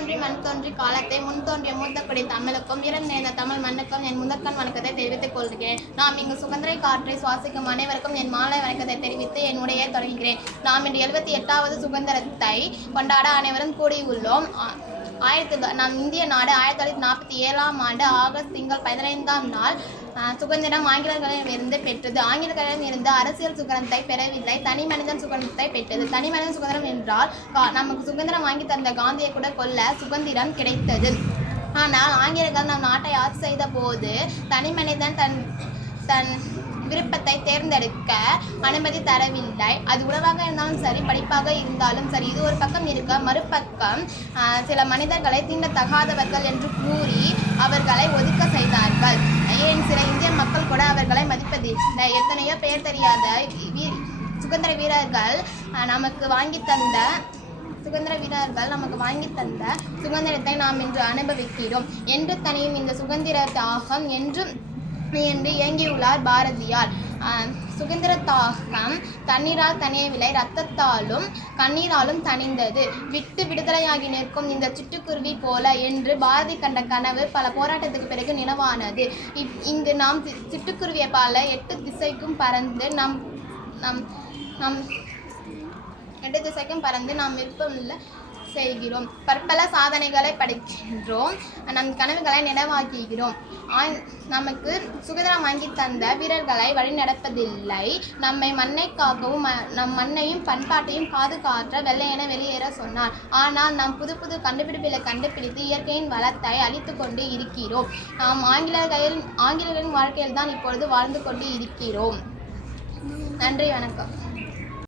தோன்றி மண் தோன்றி காலத்தை முன் தோன்றிய மூத்தக்குடி தமிழுக்கும் வீரம் நேர்ந்த தமிழ் மண்ணுக்கும் என் முதற்கண் வணக்கத்தை தெரிவித்துக் கொள்கிறேன். நாம் இங்கு சுதந்திர காற்றை சுவாசிக்கும் அனைவருக்கும் என் மாலை வணக்கத்தை தெரிவித்து என் உரையை தொடங்குகிறேன். நாம் இன்று 78வது சுதந்திரத்தை கொண்டாட அனைவரும் கூடியுள்ளோம். நம் இந்திய நாடு 1947ஆம் ஆண்டு ஆகஸ்ட் திங்கள் 15ஆம் நாள் சுதந்திரம் ஆங்கிலேயர்களிடமிருந்து பெற்றது. ஆங்கிலேயர்களிடம் இருந்து அரசியல் சுதந்திரத்தை பெறவில்லை, தனி மனிதன் சுதந்திரத்தை பெற்றது. தனி மனிதன் சுதந்திரம் என்றால் நமக்கு சுதந்திரம் வாங்கி தந்த காந்தியை கூட கொல்ல சுதந்திரம் கிடைத்தது. ஆனால் ஆங்கிலேயர்கள் நம் நாட்டை ஆட்சி செய்த போது தனி மனிதன் தன் விருப்பத்தை தேர்ந்தெடுக்க அனுமதி தரவில்லை. அது உணவாக இருந்தாலும் சரி, படிப்பாக இருந்தாலும் சரி. இது ஒரு பக்கம் இருக்க, மறுபக்கம் சில மனிதர்களை தீண்டத்தகாதவர்கள் என்று கூறி அவர்களை ஒதுக்க செய்தார்கள். ஏன் சில இந்திய மக்கள் கூட அவர்களை மதிப்பதில்லை. எத்தனையோ பேர் தெரியாத சுதந்திர வீரர்கள் நமக்கு வாங்கி தந்த சுதந்திரத்தை நாம் இன்று அனுபவிக்கிறோம். என்று தனியும் இந்த சுதந்திர தாகம் என்று இயங்கியுள்ளார் பாரதியார். சுதந்திர தாகம் தண்ணீரால் தனியவில்லை, இரத்தத்தாலும் கண்ணீராலும் தணிந்தது. விடுதலையாகி நிற்கும் இந்த சிட்டுக்குருவி போல என்று பாரதி கண்ட கனவு பல போராட்டத்துக்கு பிறகு நிலவானது. இங்கு நாம் சிட்டுக்குருவியை போல 8 திசைக்கும் பறந்து நாம் விருப்பமில்லை செய்கிறோம். பற்பல சாதனைகளை படைக்கின்றோம். நம் கனவுகளை நினைவாக்குகிறோம். நமக்கு சுதந்திரம் வாங்கி தந்த வீரர்களை வழிநடப்பதில்லை. நம்மை மண்ணை காக்கவும் நம் மண்ணையும் பண்பாட்டையும் பாதுகாற்ற வெள்ளையென வெளியேற சொன்னார். ஆனால் நாம் புது கண்டுபிடிப்புகளை கண்டுபிடித்து இயற்கையின் வளத்தை அழித்து கொண்டு இருக்கிறோம். நாம் ஆங்கிலேயர்களின் வாழ்க்கையில் தான் இப்பொழுது வாழ்ந்து கொண்டு இருக்கிறோம். நன்றி, வணக்கம்.